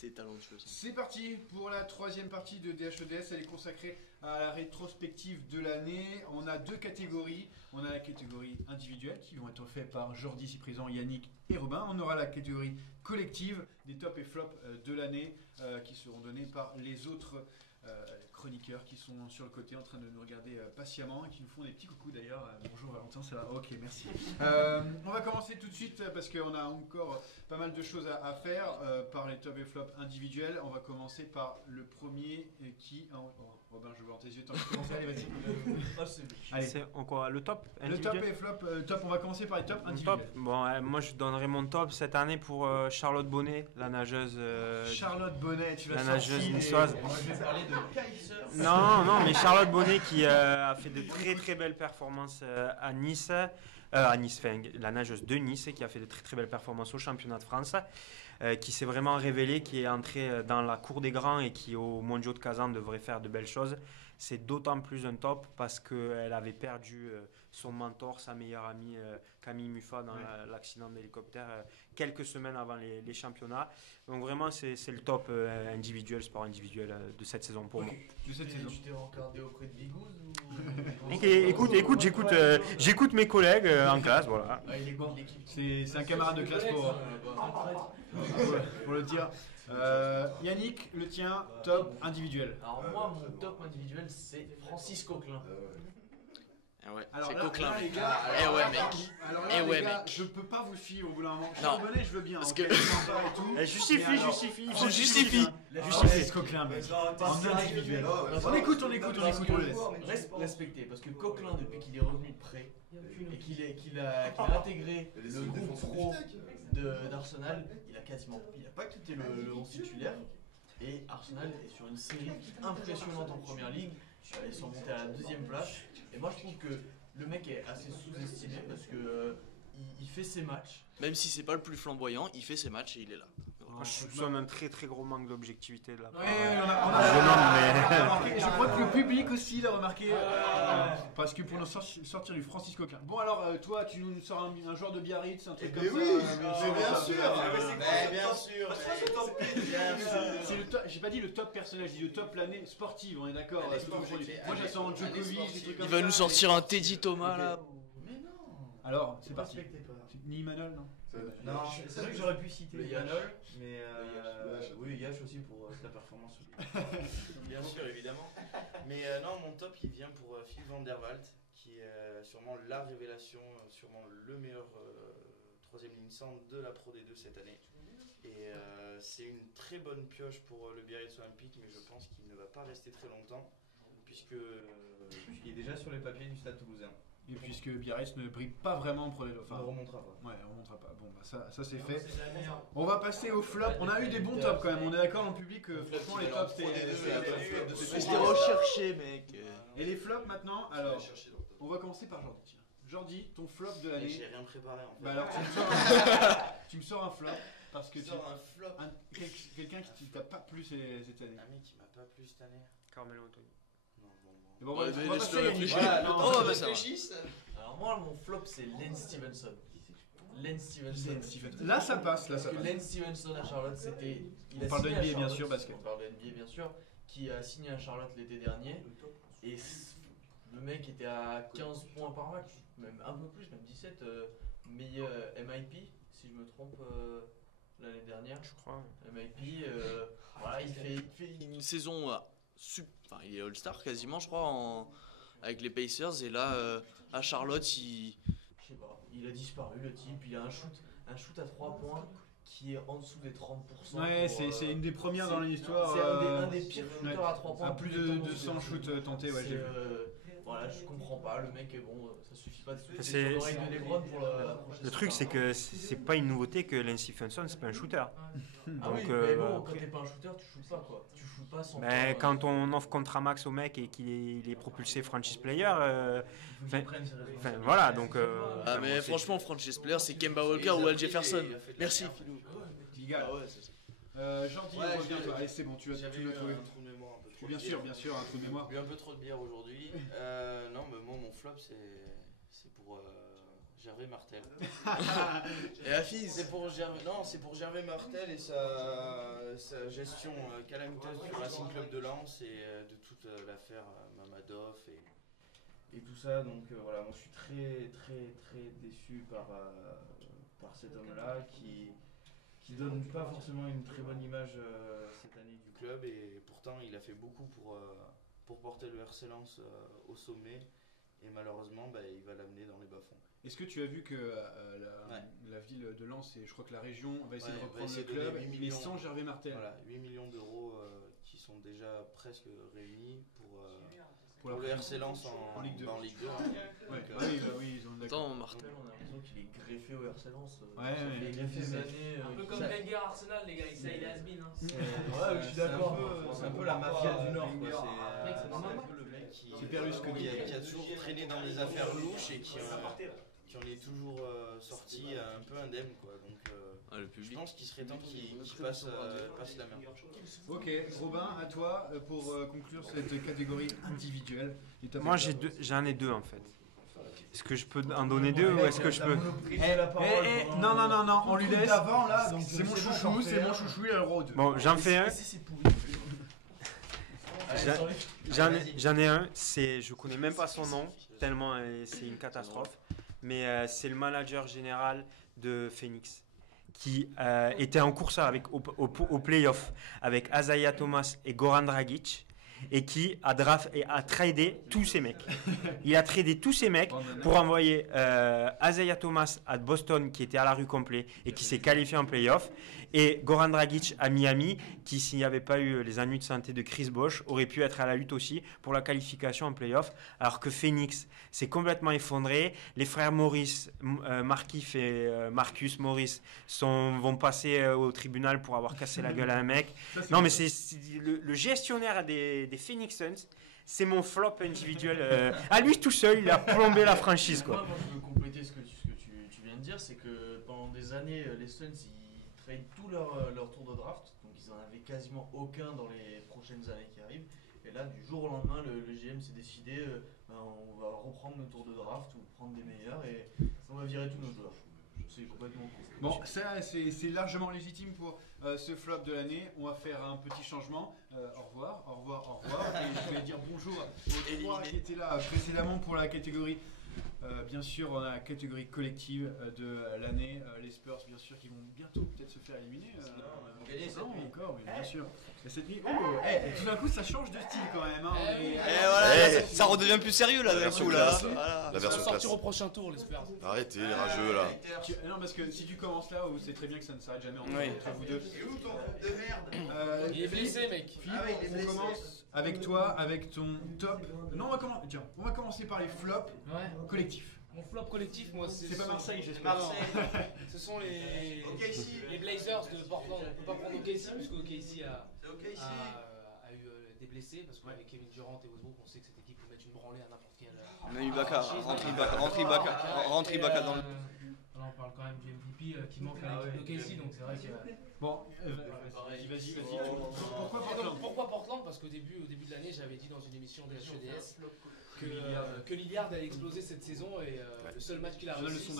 C'est talentueux. C'est parti pour la troisième partie de DHEDS. Elle est consacrée à la rétrospective de l'année. On a deux catégories. On a la catégorie individuelle qui vont être faites par Jordi ici présent, Yannick et Robin. On aura la catégorie collective des tops et flops de l'année qui seront donnés par les autres chroniqueurs qui sont sur le côté en train de nous regarder patiemment et qui nous font des petits coucous d'ailleurs. Bonjour Valentin, ça va? Ok, merci. On va commencer tout de suite parce qu'on a encore pas mal de choses à faire par les top et flops individuels. On va commencer par le premier qui... Robin, je vois dans tes yeux, t'as envie de commencer. Allez, vas-y. Allez. C'est encore le top Le top et flop, top, on va commencer par les tops individuels. Top. Bon, moi je donnerai mon top cette année pour Charlotte Bonnet, la nageuse. Charlotte Bonnet, tu vas la nageuse niçoise. Moi je vais parler de Kaiser. Non, mais Charlotte Bonnet qui a fait de très belles performances à Nice, la nageuse de Nice qui a fait de très belles performances au championnat de France, qui s'est vraiment révélée, qui est entrée dans la cour des grands et qui au Mondiaux de Kazan devrait faire de belles choses. C'est d'autant plus un top parce qu'elle avait perdu son mentor, sa meilleure amie Camille Muffat dans l'accident d'hélicoptère quelques semaines avant les championnats. Donc vraiment c'est le top individuel, sport individuel de cette saison pour moi. De cette saison. Tu t'es rencardé auprès de Bigouze Écoute, j'écoute mes collègues en classe, voilà. Ah, il est bon de l'équipe. C'est un camarade de classe pour le dire. Yannick, le tien, top individuel. Alors moi, mon top individuel, c'est Francis Coquelin. Ah ouais, Alors c'est là, Coquelin. les gars, Mec. Alors là, Eh les ouais, gars, mec. je peux pas vous suivre au bout d'un moment. Non. Bonnet, je veux bien. Parce ok, que- sympa et tout. Justifie. Je justifie. Francis Coquelin, mec. En individuel. On écoute. Respecté, parce que Coquelin, depuis qu'il est revenu de prêt et qu'il a intégré le groupe pro d'Arsenal, il a pas quitté le 11 titulaire. Et Arsenal est sur une série impressionnante en première ligue. Ils sont montés à la 2e place. Et moi je trouve que le mec est assez sous-estimé parce que il fait ses matchs. Même si c'est pas le plus flamboyant, il fait ses matchs et il est là. Je soupçonne un très gros manque d'objectivité de la part. Ouais, on mais- a remarqué. Je crois que le public aussi l'a remarqué. Parce que pour nous sortir du Francis Coquelin. Bon, alors, toi, tu nous sors un joueur de Biarritz, un truc comme ça. Mais bien sûr. C'est le top. J'ai pas dit le top personnage, j'ai dit le top l'année sportive, on est d'accord. Moi, j'attends Djokovic, des trucs comme Il ça. va nous sortir un Teddy Thomas là. Mais non. Alors, c'est parti. Respectez pas. Ni Manol, non? Non, C'est vrai que j'aurais pu citer le Yanol, mais oui, Yash aussi pour sa performance. Bien sûr, évidemment. Mais non, mon top il vient pour Phil van der Waalt, qui est sûrement la révélation, sûrement le meilleur troisième ligne centre de la Pro D2 cette année. Et c'est une très bonne pioche pour le Biarritz Olympique, mais je pense qu'il ne va pas rester très longtemps, puisque Il est déjà sur les papiers du Stade Toulousain. Et puisque Biarritz ne brille pas vraiment pour les. On Enfin, ne remontera pas. ouais, on remontera pas. Bon, bah ça c'est fait. On va passer au flop. On a eu des bons tops quand même. On est d'accord dans le public que franchement les tops C'était recherché, mec. Et les flops maintenant. Alors, on va commencer par Jordi. Tiens. Jordi, ton flop de j'ai l'année. rien préparé en fait. Bah alors tu me sors un flop parce que Tu sors un flop. quelqu'un qui t'a pas plu cette année. Un mec qui m'a pas plu cette année. Carmelo Anthony. Non, bon. Et bon, Ouais, on va laisse-le passer à Yannick. réfléchir. Voilà, non, Oh, bah ça va. Alors moi mon flop c'est Lance Stevenson. Lance Stevenson. Là ça passe, là Parce ça que passe. Lance Stevenson à Charlotte c'était. On parle de NBA, bien sûr, basket. On parle de NBA bien sûr. Qui a signé à Charlotte l'été dernier. Et le mec était à 15 points par match, même un peu plus, même 17. Meilleur MIP si je me trompe l'année dernière. Je crois. MIP, voilà, il fait Une saison enfin, il est All-Star quasiment, je crois, avec les Pacers. Et là, à Charlotte, je sais pas, il a disparu le type, il a un shoot à 3 points qui est en dessous des 30%. Ouais, c'est une des premières dans l'histoire. C'est un des pires shooters à 3 points. À plus de 200 shoots tentés, ouais, j'ai vu. Voilà, je comprends pas, le mec, bon, ça suffit pas de C'est- sur l'oreille de LeBron pour la prochaine. Le truc, c'est que c'est pas une nouveauté que Lance Stephenson, c'est pas un shooter. Ah oui, Donc, mais bon, quand t'es pas un shooter, tu shootes pas quoi. Tu shootes pas sans. Mais quand on offre contrat max au mec et qu'il est propulsé franchise player, enfin voilà, donc. ah, mais franchement, franchise player, c'est Kemba Walker ou Al Jefferson. Merci, Philou. Liga. Ah ouais, c'est ça. Jordi, Ouais, reviens toi. Allez, c'est bon, tu J'avais l'as eu trouvé. un trou de mémoire un peu trop. Bien sûr, un trou de mémoire. J'ai bu un peu trop de bière aujourd'hui. Non, mais moi, mon flop, c'est pour Gervais Martel. Et Hafiz. C'est pour Gervais, non, c'est pour Gervais Martel et sa gestion calamiteuse du Racing Club de Lens et de toute l'affaire Mamadov et tout ça. Donc voilà, moi je suis très très très déçu par cet homme-là qui donne pas forcément une très bonne image cette année du club et pourtant il a fait beaucoup pour porter le RC Lens au sommet et malheureusement il va l'amener dans les bas-fonds. Est-ce que tu as vu que la ville de Lens et je crois que la région va essayer de reprendre le club, mais sans Gervais Martel? Voilà, 8 millions d'euros qui sont déjà presque réunis pour le la RC Lens en Ligue 2. En Ligue 2 hein. Ouais. Donc, Oui, ils ont d'accord. Attends, Martel. On a l'impression qu'il est greffé au RC Lens. Ouais. Ça fait des années. Un peu comme Wenger Arsenal, les gars, il a has-been. Ouais, je suis d'accord. C'est un peu la mafia du Nord. Wenger, Quoi. après, C'est c'est un normal. peu le mec qui C'est Berlusconi. a toujours traîné dans des affaires louches et qui en est toujours sorti un peu indemne. Quoi. Donc, Le je public. pense qu'il serait temps qu'il passe la main. Ok, Robin, à toi pour conclure cette catégorie individuelle. Moi, j'en ai deux en fait. Est-ce que je peux en donner deux ou est-ce que je peux... Non, on lui laisse. Avant, là, donc C'est mon chouchou, il a le droit aux deux. Bon, j'en fais un. Si c'est pourri. J'en ai un, je connais même pas son nom, tellement c'est une catastrophe. Mais c'est le manager général de Phoenix qui était en course au play-off avec Isaiah Thomas et Goran Dragic et qui a tradé tous ces mecs. Il a tradé tous ces mecs pour envoyer Isaiah Thomas à Boston qui était à la rue complet et qui s'est qualifié en play-off et Goran Dragic à Miami qui, s'il n'y avait pas eu les ennuis de santé de Chris Bosh, aurait pu être à la lutte aussi pour la qualification en play-off, alors que Phoenix s'est complètement effondré. Les frères Maurice, Markif et Marcus Maurice vont passer au tribunal pour avoir cassé la gueule à un mec. Non mais c'est le gestionnaire des Phoenix Suns, c'est mon flop individuel. À lui tout seul, il a plombé la franchise quoi. Moi, je veux compléter ce que tu viens de dire, c'est que pendant des années, les Suns, ils trade tout leur tour de draft, donc ils en avaient quasiment aucun dans les prochaines années qui arrivent. Et là, du jour au lendemain, le GM s'est décidé, on va reprendre nos tours de draft ou prendre des meilleurs et on va virer tous nos joueurs. C'est complètement con. Bon, ça c'est largement légitime pour ce flop de l'année. On va faire un petit changement. Au revoir. Et je vais dire bonjour aux trois qui étaient là précédemment pour la catégorie. Bien sûr, on a la catégorie collective de l'année. Les Spurs, bien sûr, qui vont bientôt peut-être se faire éliminer. Non, encore, mais bien sûr. Et cette nuit, tout d'un coup, ça change de style quand même. Hein. Ça redevient plus sérieux là d'un coup là. Voilà. La version classe. Au prochain tour, les Spurs. Arrêtez les rageux là. Non, parce que si tu commences là, vous savez très bien que ça ne s'arrête jamais entre vous deux. Et où ton groupe de merde? Il est blessé, mec. Philippe, on commence avec toi, avec ton top. Non, on va commencer par les flops collectifs. Mon flop collectif, moi, C'est pas Marseille, j'espère. Ce sont les Blazers de Portland. On ne peut pas prendre OKC parce qu'OKC a eu des blessés parce qu'avec Kevin Durant et Westbrook, on sait que cette équipe peut mettre une branlée à n'importe quel. On a eu Ibaka, rentre Ibaka dans le. Là, on parle quand même du MVP qui manque à l'équipe d'OKC, donc c'est vrai que. Bon, vas-y. Pourquoi Portland? Pourquoi Portland? Parce qu'au début de l'année, j'avais dit dans une émission de HEDS que Lillard allait exploser cette saison et le seul match qu'il a réussi,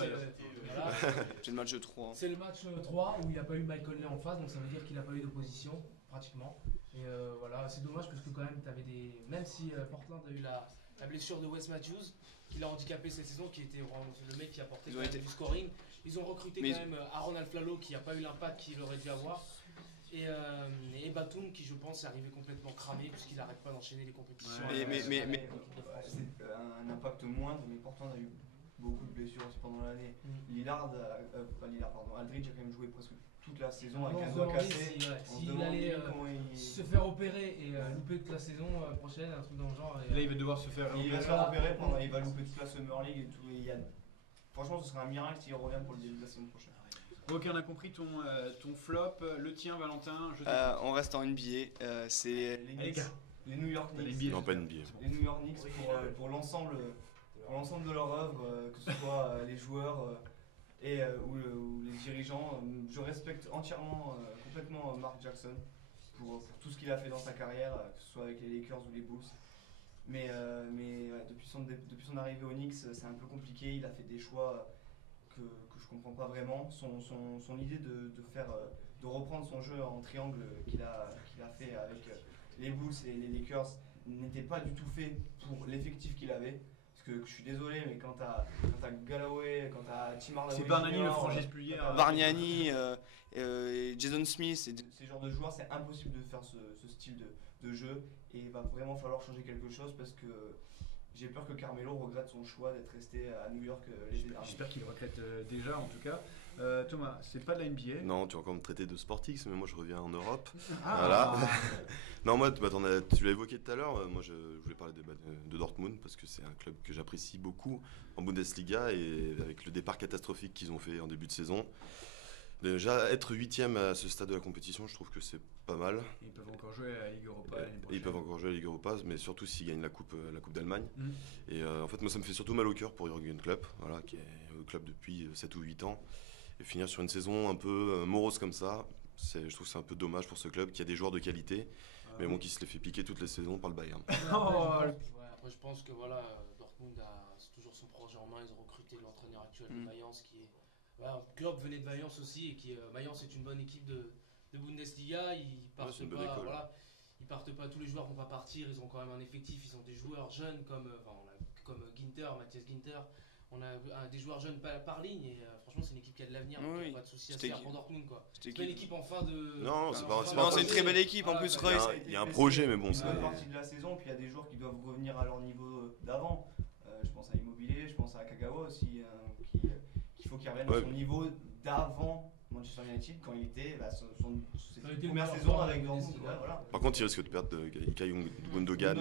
C'est le match de 3. c'est le match 3 où il n'a pas eu Mike Conley en face, donc ça veut dire qu'il n'a pas eu d'opposition pratiquement. Et voilà, c'est dommage parce que quand même, t'avais même si Portland a eu la blessure de Wes Matthews, qui l'a handicapé cette saison, qui était vraiment le mec qui apportait du scoring, ils ont recruté quand même Aaron Alflalo qui n'a pas eu l'impact qu'il aurait dû avoir. Et Batum qui je pense est arrivé complètement cramé puisqu'il n'arrête pas d'enchaîner les compétitions. C'est un impact moindre, mais Portland a eu beaucoup de blessures aussi pendant l'année. Aldridge a quand même joué presque toute la saison avec un doigt cassé. S'il allait se faire opérer et louper toute la saison prochaine, un truc dans le genre. Là, il va devoir se faire. Il va se faire opérer, il va louper toute la Summer League et tout. Franchement, ce serait un miracle s'il revient pour le début de la saison prochaine. Ok, on a compris ton flop. Le tien, Valentin. On reste en NBA. C'est les New York Knicks. Non, pas NBA. Les New York Knicks pour l'ensemble de leur œuvre, que ce soit les joueurs ou les dirigeants. Je respecte entièrement, complètement Mark Jackson pour tout ce qu'il a fait dans sa carrière, que ce soit avec les Lakers ou les Bulls. Mais depuis son arrivée aux Knicks, c'est un peu compliqué. Il a fait des choix que je comprends pas vraiment. Son idée de reprendre son jeu en triangle qu'il a fait avec les Bulls et les Lakers n'était pas du tout fait pour l'effectif qu'il avait. Parce que je suis désolé, mais quand t'as Galloway, quand t'as Tim Hardaway, C'est Bargnani le franchise plié. Bargnani, Jason Smith, ces genres de joueurs, c'est impossible de faire ce style de jeu. Et il va vraiment falloir changer quelque chose parce que j'ai peur que Carmelo regrette son choix d'être resté à New York l'été dernier. J'espère qu'il regrette déjà en tout cas. Thomas, c'est pas de la NBA. Non, tu vas encore me traiter de Sportix, mais moi je reviens en Europe. Ah. Voilà. Non, moi, tu l'as évoqué tout à l'heure. Moi, je voulais parler de Dortmund parce que c'est un club que j'apprécie beaucoup en Bundesliga et avec le départ catastrophique qu'ils ont fait en début de saison. Déjà, être 8ème à ce stade de la compétition, je trouve que c'est pas mal. Ils peuvent encore jouer à la Ligue Europa l'année prochaine. Ils peuvent encore jouer à la Ligue Europa, mais surtout s'ils gagnent la Coupe d'Allemagne. Mhm. Et en fait, moi, ça me fait surtout mal au cœur pour Jürgen Klopp, voilà, qui est au club depuis 7 ou 8 ans. Et finir sur une saison un peu morose comme ça, je trouve que c'est un peu dommage pour ce club qui a des joueurs de qualité, mais bon, qui se les fait piquer toutes les saisons par le Bayern. Après, je pense que voilà, Dortmund c'est toujours son projet en main. Ils ont recruté l'entraîneur actuel de Mayence qui est. Voilà, Klopp venait de Mayence aussi et Mayence est une bonne équipe de Bundesliga. Ils partent c'est une bonne école. voilà, ils partent pas, tous les joueurs vont pas partir. Ils ont quand même un effectif. Ils ont des joueurs jeunes comme Ginter, Matthias Ginter. On a des joueurs jeunes par ligne et franchement c'est une équipe qui a de l'avenir. Il n'y a pas de souci à se faire pour Dortmund quoi. C'est pas une équipe en fin de. Non, c'est pas. Non, c'est une très belle équipe en plus. Il y a un projet, mais bon, c'est une partie de la saison. Puis il y a des joueurs qui doivent revenir à leur niveau d'avant. Je pense à Immobilier, je pense à Kagawa aussi, qu'il faut qu'il revienne à son niveau d'avant Manchester United quand il était ses premières saisons avec Dortmund. Voilà. Par contre, il risque de perdre Ilkay Gundogan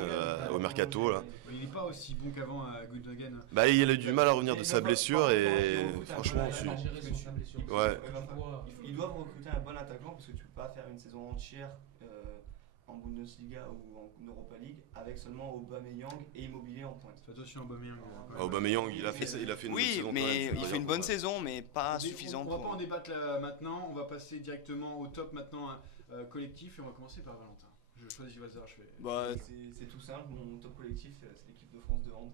au mercato là. Il n'est pas aussi bon qu'avant à Gundogan. Bah, il a eu du mal à revenir de sa blessure et franchement, Ils doivent recruter un bon attaquant parce que tu peux pas faire une saison entière en Bundesliga ou en Europa League avec seulement Aubameyang et Immobilier en pointe. Fais attention à Aubameyang. Aubameyang, il a fait une bonne saison. Oui, mais il fait une bonne saison. saison, mais pas suffisant. On va pas en débattre là maintenant. On va passer directement au top maintenant collectif et on va commencer par Valentin. Je choisis au hasard. C'est tout simple. Mon top collectif, c'est l'équipe de France de hand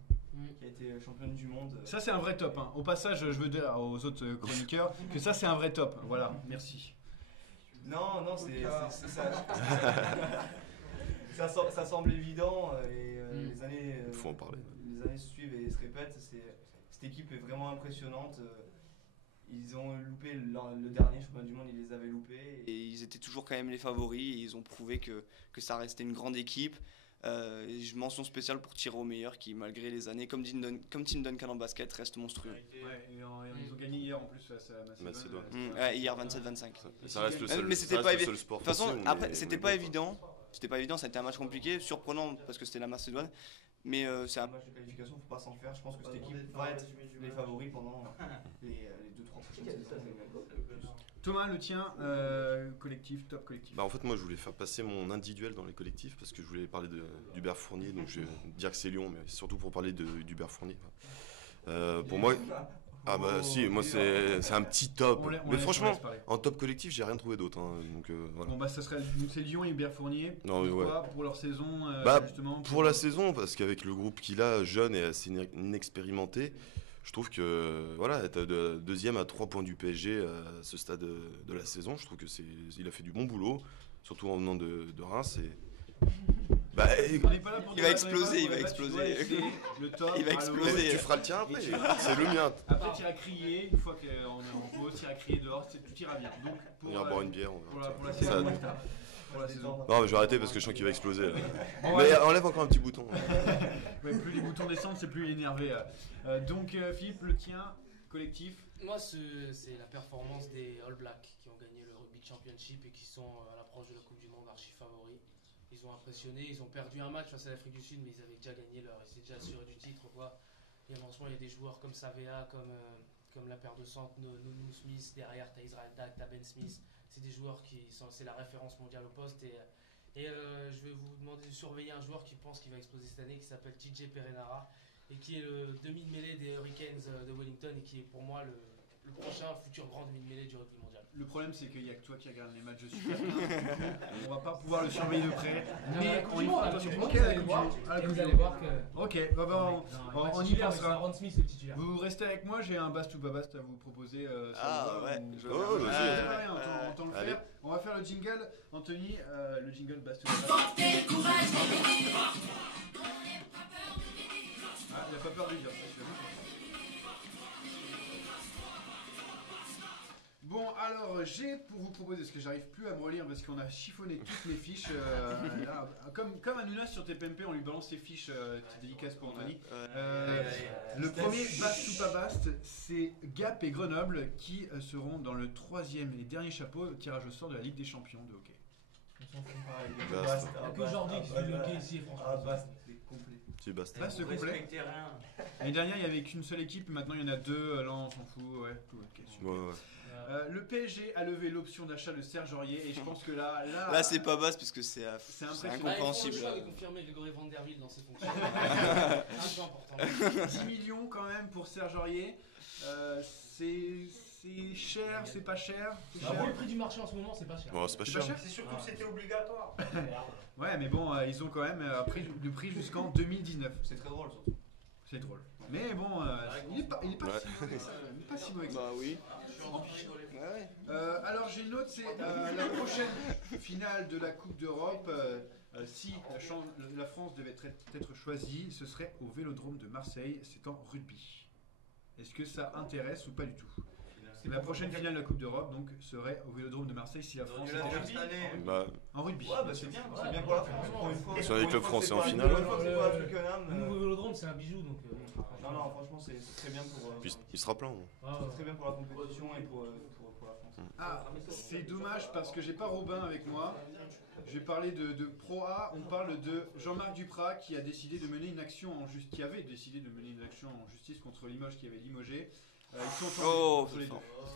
qui a été championne du monde. Ça c'est un vrai top. Hein. Au passage, je veux dire aux autres chroniqueurs que ça c'est un vrai top. Voilà, merci. Non, c'est ça semble évident et les années faut en parler. Les années se suivent et se répètent. Cette équipe est vraiment impressionnante. Ils ont loupé le dernier championnat du monde, ils les avaient loupés et ils étaient toujours quand même les favoris et ils ont prouvé que ça restait une grande équipe. Mention spéciale pour Thierry Meilleur qui malgré les années comme Tim Duncan en basket reste monstrueux. Ils ont gagné hier en plus face à Macédoine. Hier 27-25. Ça reste le seul, mais c'était pas évident. De toute façon après c'était pas évident. C'était pas évident, ça a été un match compliqué, surprenant parce que c'était la Macédoine. Mais c'est un match de qualification, faut pas s'en faire. Je pense que cette équipe va être les favoris pendant les 2-3 prochaines saisons. Thomas, le tien, collectif, top collectif. Bah en fait moi je voulais faire passer mon individuel dans les collectifs parce que je voulais parler d'Hubert Fournier, donc je vais dire que c'est Lyon, mais surtout pour parler d'Hubert Fournier. Pour moi, ah bah si, moi c'est un petit top. Mais franchement, en top collectif j'ai rien trouvé d'autre. Hein, donc voilà. Bon bah ça serait donc c'est Lyon et Hubert Fournier. Non, pourquoi pour leur saison justement. Pour la saison, parce qu'avec le groupe qu'il a, jeune et assez inexpérimenté. Je trouve que voilà, être deuxième à 3 points du PSG à ce stade de la saison, je trouve que il a fait du bon boulot, surtout en venant de Reims. Il va exploser, il va exploser. Le top, il va exploser. Tu feras le tien après, c'est le mien. Après tu iras crier, une fois qu'on est en pause, tu iras crier dehors, tout ira bien. Donc on ira boire une bière. Pour la saison. Non mais je vais arrêter parce que je sens qu'il va exploser là. Mais enlève encore un petit bouton. Plus les boutons descendent, c'est plus énervé. Donc Philippe, le tien, collectif. Moi c'est la performance des All Blacks qui ont gagné le Rugby Championship et qui sont à l'approche de la Coupe du Monde archi favoris. Ils ont impressionné, ils ont perdu un match face à l'Afrique du Sud mais ils avaient déjà gagné ils s'étaient déjà assurés du titre quoi. Et en ce moment il y a des joueurs comme Savea, comme la paire de centre Nounou Smith, derrière t'as Israel Dak, t'as Ben Smith. C'est des joueurs c'est la référence mondiale au poste et je vais vous demander de surveiller un joueur qui pense qu'il va exploser cette année qui s'appelle TJ Perenara et qui est le demi de mêlée des Hurricanes de Wellington et qui est pour moi le prochain futur grand demi de mêlée du rugby mondial. Le problème, c'est qu'il n'y a que toi qui regarde les matchs de Super 15. On va pas pouvoir le surveiller de près. Mais on y fera attention. Ok, la Coupe du Monde. À la Coupe Vous du allez Monde. voir que. Ok, on y pensera. Aaron Smith le titulaire. Vous restez avec moi, j'ai un Bast ou pas Bast à vous proposer. Ah, ouais. Oh, vas-y. Autant le Allez. faire. On va faire le jingle. Anthony, le jingle Bast ou pas Bast. Ah, il a pas peur de le dire, ça, je l'avoue. Bon, alors j'ai pour vous proposer, parce que j'arrive plus à me relire parce qu'on a chiffonné toutes mes fiches. Là, comme Hanouna sur TPMP, on lui balance ses fiches, petite dédicace pour Anthony. Le premier Bast ou pas Bast, c'est Gap et Grenoble qui seront dans le troisième et dernier chapeau tirage au sort de la Ligue des Champions de hockey. On s'en fout. Bast. Il n'y a que Jordi qui fait le hockey ici, franchement. Ah, Bast, c'est complet. C'est Bast. Bast complet. L'année dernière, il n'y avait qu'une seule équipe, maintenant il y en a deux. Là, on s'en fout. Ouais, ok, super. Ouais. Le PSG a levé l'option d'achat de Serge Aurier et je pense que là c'est pas Bast parce que c'est impressionnant. incompréhensible. Ils font le choix de confirmer Grégory Van Der Wiel dans ses fonctions. C'est un peu important. 10 millions quand même pour Serge Aurier. C'est cher, c'est pas cher. C'est cher. Pour le prix du marché en ce moment, c'est pas cher. Bon, c'est pas C'est cher. pas cher. C'est surtout que c'était obligatoire. Ouais, mais bon, ils ont quand même pris le prix jusqu'en 2019. C'est très drôle surtout. C'est drôle. Mais bon, il est pas Ouais. si mauvais que ça. Il est pas si mauvais que ça. Bah oui. Alors j'ai une autre, c'est la prochaine finale de la Coupe d'Europe. Si la France devait être choisie, ce serait au Vélodrome de Marseille. C'est en rugby. Est-ce que ça intéresse ou pas du tout? La prochaine finale de la Coupe d'Europe donc serait au Vélodrome de Marseille si la France était choisie. Bah, En rugby. Ouais, bah c'est bien pour la France. Pour une fois. Si on est club français en Pour une finale. fois, c'est pas un truc Le nouveau Vélodrome, c'est un bijou donc. Non, franchement, c'est très bien pour. puis il sera plein. C'est très bien pour la compétition et pour la France. Ah, c'est dommage parce que j'ai pas Robin avec moi. Je vais parler de Pro A. On parle de Jean-Marc Duprat qui a décidé de mener une action qui avait décidé de mener une action en justice contre Limoges qui avait limogé. Ils sont entre les deux.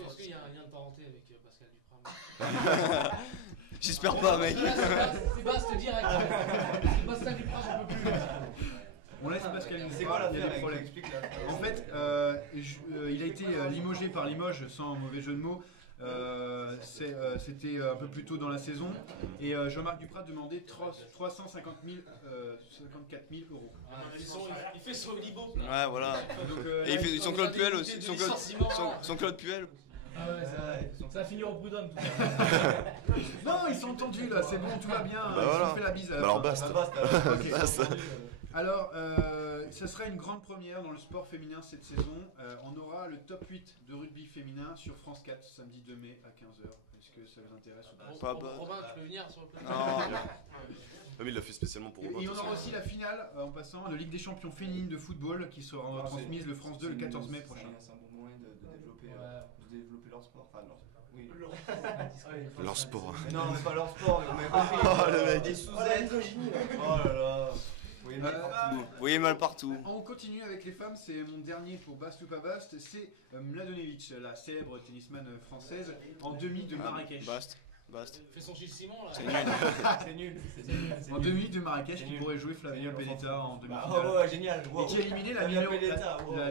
Est-ce qu'il y a un lien de parenté avec Pascal Duprat? J'espère pas, mec. C'est Bast direct. Pascal Duprat, j'en peux plus. On laisse Pascal Duprat. C'est quoi il y a des l'affaire? problèmes. Explique là. En fait, il a été limogé par Limoges sans mauvais jeu de mots. C'était un peu plus tôt dans la saison et Jean-Marc Duprat demandait 354 000 euros. Il fait son Libo. Ouais, voilà. Donc, Et il fait son Claude Puel aussi. Son Claude Puel. Ah ouais, ça va finir au prud'homme tout ça. Non, ils sont entendus là, c'est bon, tout va bien. Bah ils voilà. ont fait la bise. À la Bah alors fin. Bast. Ok. Bast. Alors, ça sera une grande première dans le sport féminin cette saison. On aura le top 8 de rugby féminin sur France 4 samedi 2 mai à 15h. Est-ce que ça vous intéresse ou pas? Robin, tu peux venir sur le plateau? Non. Mais il l'a fait spécialement pour Et Robin. on aura aussi la finale en passant de Ligue des Champions féminine de football qui sera transmise le France 2 le 14 mai prochain. C'est un bon moyen de développer leur sport. Enfin, oui. Leur sport. Non, mais pas leur sport. Oh, le mec. Des sous-aides. Oh là là. Vous voyez mal partout. On continue avec les femmes, c'est mon dernier pour Bast ou pas Bast, c'est Mladenovic, la célèbre tennisman française, en demi de Marrakech. Bast. Fais son Gilles Simon là. C'est nul. C'est nul. En demi de Marrakech qui pourrait jouer Flavia Pelletta en demi-finale. Oh ouais, génial. Et qui a éliminé la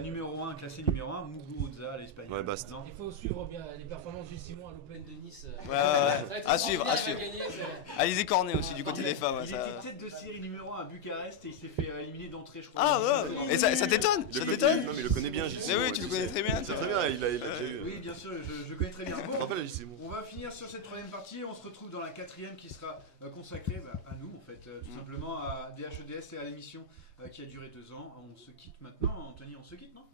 numéro 1, classée numéro 1, Muguruza, l'Espagnol. Ouais, Bast. Il faut suivre bien les performances de Gilles Simon à l'Open de Nice. Ouais. À suivre. Alizé Cornet aussi du côté des femmes. Il était tête de série numéro 1 à Bucarest et il s'est fait éliminer d'entrée, je crois. Ah ouais. Et ça t'étonne? Ça t'étonne? Non, mais il le connaît bien, JC. Mais oui, tu le connais très bien. C'est très bien, il a déjà eu. Oui, bien sûr, je connais très bien. Tu te Bon, rappelles, JC? on va finir sur cette troisième partie. On se retrouve dans la quatrième qui sera consacrée à nous, en fait, tout simplement à DHEDS et à l'émission qui a duré 2 ans. On se quitte maintenant. Anthony, on se quitte, non?